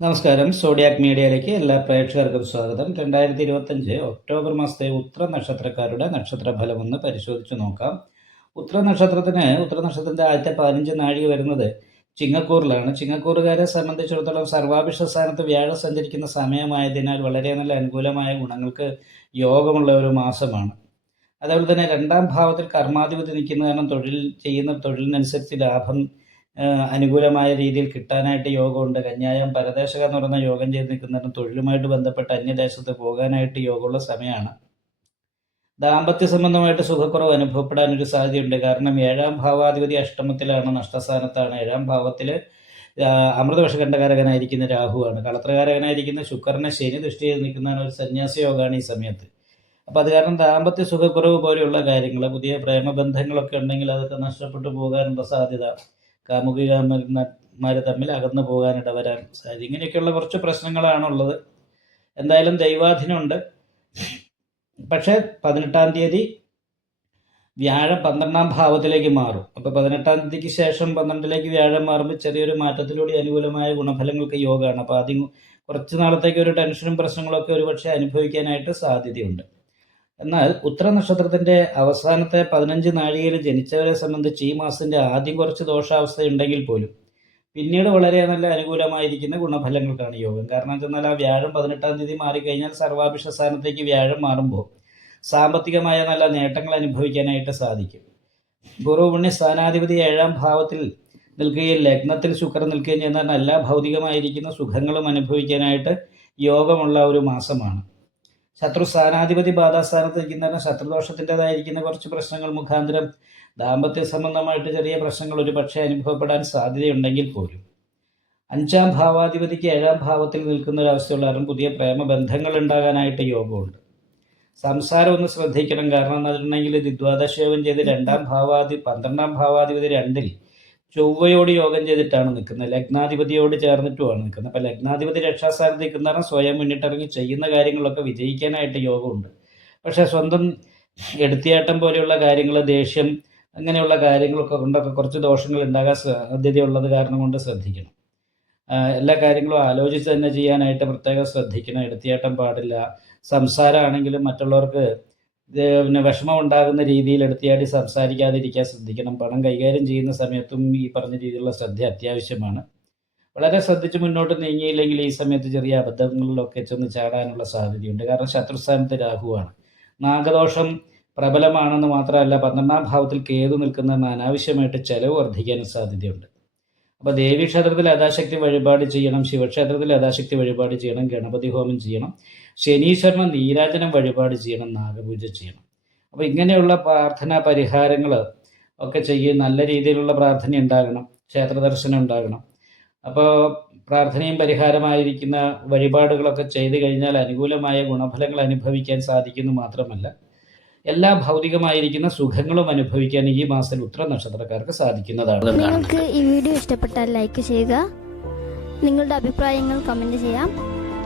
നമസ്കാരം. സോഡിയാക് മീഡിയയിലേക്ക് എല്ലാ പ്രേക്ഷകർക്കും സ്വാഗതം. രണ്ടായിരത്തി ഇരുപത്തഞ്ച് ഒക്ടോബർ മാസത്തെ ഉത്ര നക്ഷത്രക്കാരുടെ നക്ഷത്രഫലം ഒന്ന് പരിശോധിച്ച് നോക്കാം. ഉത്ര നക്ഷത്രത്തിന് ഉത്ര നക്ഷത്രത്തിന്റെ ആദ്യത്തെ പതിനഞ്ച് നാഴിക വരുന്നത് ചിങ്ങക്കൂറിലാണ്. ചിങ്ങക്കൂറുകാരെ സംബന്ധിച്ചിടത്തോളം സർവാഭിഷ സ്ഥാനത്ത് വ്യാഴം സഞ്ചരിക്കുന്ന സമയമായതിനാൽ വളരെ നല്ല അനുകൂലമായ ഗുണങ്ങൾക്ക് യോഗമുള്ള ഒരു മാസമാണ്. അതേപോലെ തന്നെ രണ്ടാം ഭാവത്തിൽ കർമാധിപതി നിൽക്കുന്ന കാരണം തൊഴിൽ ചെയ്യുന്ന തൊഴിലിനനുസരിച്ച് ലാഭം അനുകൂലമായ രീതിയിൽ കിട്ടാനായിട്ട് യോഗമുണ്ട്. കന്യായം പരദേശക എന്ന് പറയുന്ന യോഗം ചെയ്ത് നിൽക്കുന്നതിനും തൊഴിലുമായിട്ട് ബന്ധപ്പെട്ട് അന്യദേശത്ത് പോകാനായിട്ട് യോഗമുള്ള സമയമാണ്. ദാമ്പത്യ സംബന്ധമായിട്ട് സുഖക്കുറവ് അനുഭവപ്പെടാൻ ഒരു സാധ്യതയുണ്ട്. കാരണം ഏഴാം ഭാവാധിപതി അഷ്ടമത്തിലാണ് നഷ്ടസ്ഥാനത്താണ്. ഏഴാം ഭാവത്തിൽ അമൃതവിഷകണ്ഠകാരകനായിരിക്കുന്ന രാഹുവാണ്. കളത്രകാരകനായിരിക്കുന്ന ശുക്രനെ ശനി ദൃഷ്ടി ചെയ്ത് നിൽക്കുന്നതാണ് ഒരു സന്യാസ യോഗമാണ് ഈ സമയത്ത്. അപ്പോൾ അത് കാരണം ദാമ്പത്യ സുഖക്കുറവ് പോലെയുള്ള കാര്യങ്ങൾ പുതിയ പ്രേമബന്ധങ്ങളൊക്കെ ഉണ്ടെങ്കിൽ അതൊക്കെ നഷ്ടപ്പെട്ടു പോകാനുള്ള സാധ്യത കാമുകികാമന്മാർ തമ്മിൽ അകന്നു പോകാനിട വരാൻ സാധ്യത ഇങ്ങനെയൊക്കെയുള്ള കുറച്ച് പ്രശ്നങ്ങളാണുള്ളത്. എന്തായാലും ദൈവാധീനമുണ്ട്. പക്ഷേ പതിനെട്ടാം തീയതി വ്യാഴം പന്ത്രണ്ടാം ഭാവത്തിലേക്ക് മാറും. അപ്പോൾ പതിനെട്ടാം തീയതിക്ക് ശേഷം പന്ത്രണ്ടിലേക്ക് വ്യാഴം മാറുമ്പോൾ ചെറിയൊരു മാറ്റത്തിലൂടെ അനുകൂലമായ ഗുണഫലങ്ങൾക്ക് യോഗമാണ് അപ്പോൾ ആദ്യം കുറച്ച് നാളത്തേക്ക് ഒരു ടെൻഷനും പ്രശ്നങ്ങളൊക്കെ ഒരുപക്ഷെ അനുഭവിക്കാനായിട്ട് സാധ്യതയുണ്ട്. എന്നാൽ ഉത്തര നക്ഷത്രത്തിന്റെ അവസാനത്തെ പതിനഞ്ച് നാഴികയിൽ ജനിച്ചവരെ സംബന്ധിച്ച് ഈ മാസത്തിന്റെ ആദ്യം കുറച്ച് ദോഷാവസ്ഥയുണ്ടെങ്കിൽ പോലും പിന്നീട് വളരെ നല്ല അനുകൂലമായിരിക്കുന്ന ഗുണഫലങ്ങൾക്കാണ് യോഗം. കാരണം എന്തെന്നാൽ ആ വ്യാഴം പതിനെട്ടാം തീയതി മാറിക്കഴിഞ്ഞാൽ സർവാഭിഷ സ്ഥാനത്തേക്ക് വ്യാഴം മാറുമ്പോൾ സാമ്പത്തികമായ നല്ല നേട്ടങ്ങൾ അനുഭവിക്കാനായിട്ട് സാധിക്കും. പൂർവപുണ്യ സ്ഥാനാധിപതി ഏഴാം ഭാവത്തിൽ നിൽക്കുകയും ലഗ്നത്തിൽ ശുക്രൻ നിൽക്കുകയും ചെയ്യുന്ന നല്ല ഭൗതികമായിരിക്കുന്ന സുഖങ്ങളും അനുഭവിക്കാനായിട്ട് യോഗമുള്ള ഒരു മാസമാണ്. ശത്രു സ്ഥാനാധിപതി ബാധാസ്ഥാനത്ത് നിൽക്കുന്ന ശത്രുദോഷത്തിന്റെതായിരിക്കുന്ന കുറച്ച് പ്രശ്നങ്ങൾ മുഖാന്തരം ദാമ്പത്യ സംബന്ധമായിട്ട് ചെറിയ പ്രശ്നങ്ങൾ ഒരു പക്ഷേ അനുഭവപ്പെടാൻ സാധ്യതയുണ്ടെങ്കിൽ പോലും. അഞ്ചാം ഭാവാധിപതിക്ക് ഏഴാം ഭാവത്തിൽ നിൽക്കുന്ന ഒരവസ്ഥയുള്ള കാരണം പുതിയ പ്രേമബന്ധങ്ങൾ ഉണ്ടാകാനായിട്ട് യോഗമുണ്ട്. സംസാരം ഒന്ന് ശ്രദ്ധിക്കണം. കാരണം എന്ന് വെച്ചിട്ടുണ്ടെങ്കിൽ ദ്വാദശയോഗം ചെയ്ത് രണ്ടാം ഭാവാധി പന്ത്രണ്ടാം ഭാവാധിപതി രണ്ടിൽ ചൊവ്വയോട് യോഗം ചെയ്തിട്ടാണ് നിൽക്കുന്നത്. ലഗ്നാധിപതിയോട് ചേർന്നിട്ടുമാണ് നിൽക്കുന്നത്. അപ്പം ലഗ്നാധിപതി രക്ഷാസ്ഥാനത്ത് നിൽക്കുന്ന സ്വയം മുന്നിട്ടിറങ്ങി ചെയ്യുന്ന കാര്യങ്ങളൊക്കെ വിജയിക്കാനായിട്ട് യോഗമുണ്ട്. പക്ഷേ സ്വന്തം എടുത്തിയാട്ടം പോലെയുള്ള കാര്യങ്ങൾ ദേഷ്യം അങ്ങനെയുള്ള കാര്യങ്ങളൊക്കെ കൊണ്ടൊക്കെ കുറച്ച് ദോഷങ്ങൾ ഉണ്ടാകാൻ സാധ്യതയുള്ളത് കാരണം കൊണ്ട് ശ്രദ്ധിക്കണം. എല്ലാ കാര്യങ്ങളും ആലോചിച്ച് തന്നെ ചെയ്യാനായിട്ട് പ്രത്യേകം ശ്രദ്ധിക്കണം. എടുത്തിയാട്ടം പാടില്ല. സംസാരമാണെങ്കിലും മറ്റുള്ളവർക്ക് പിന്നെ വിഷമം ഉണ്ടാകുന്ന രീതിയിൽ എടുത്തിയാടി സംസാരിക്കാതിരിക്കാൻ ശ്രദ്ധിക്കണം. പണം കൈകാര്യം ചെയ്യുന്ന സമയത്തും ഈ പറഞ്ഞ രീതിയിലുള്ള ശ്രദ്ധ അത്യാവശ്യമാണ്. വളരെ ശ്രദ്ധിച്ച് മുന്നോട്ട് നീങ്ങിയില്ലെങ്കിൽ ഈ സമയത്ത് ചെറിയ അബദ്ധങ്ങളിലൊക്കെ ചെന്ന് ചാടാനുള്ള സാധ്യതയുണ്ട്. കാരണം ശത്രുസ്ഥാനത്ത് രാഹുവാണ്. നാഗദോഷം പ്രബലമാണെന്ന് മാത്രമല്ല പന്ത്രണ്ടാം ഭാവത്തിൽ കേതു നിൽക്കുന്ന അനാവശ്യമായിട്ട് ചെലവ് വർദ്ധിക്കാനും സാധ്യതയുണ്ട്. അപ്പോൾ ദേവീക്ഷേത്രത്തിൽ യഥാശക്തി വഴിപാട് ചെയ്യണം ശിവക്ഷേത്രത്തിൽ യഥാശക്തി വഴിപാട് ചെയ്യണം ഗണപതി ഹോമം ചെയ്യണം. ശനീശ്വരന് നീരാജനം വഴിപാട് ചെയ്യണം നാഗപൂജ ചെയ്യണം. അപ്പോൾ ഇങ്ങനെയുള്ള പ്രാർത്ഥനാ പരിഹാരങ്ങൾ ഒക്കെ ചെയ്യും നല്ല രീതിയിലുള്ള പ്രാർത്ഥന ഉണ്ടാകണം ക്ഷേത്ര ദർശനം ഉണ്ടാകണം. അപ്പോൾ പ്രാർത്ഥനയും പരിഹാരമായിരിക്കുന്ന വഴിപാടുകളൊക്കെ ചെയ്തു കഴിഞ്ഞാൽ അനുകൂലമായ ഗുണഫലങ്ങൾ അനുഭവിക്കാൻ സാധിക്കുന്നു മാത്രമല്ല എല്ലാ ഭൗതികമായിരിക്കുന്ന സുഖങ്ങളും അനുഭവിക്കാൻ ഈ മാസത്തിൽ ഉത്തര നക്ഷത്രക്കാർക്ക് സാധിക്കുന്നതാണ്. നിങ്ങൾക്ക് ഈ വീഡിയോ ഇഷ്ടപ്പെട്ടാൽ ലൈക്ക് ചെയ്യുക. നിങ്ങളുടെ അഭിപ്രായങ്ങൾ കമന്റ് ചെയ്യാം.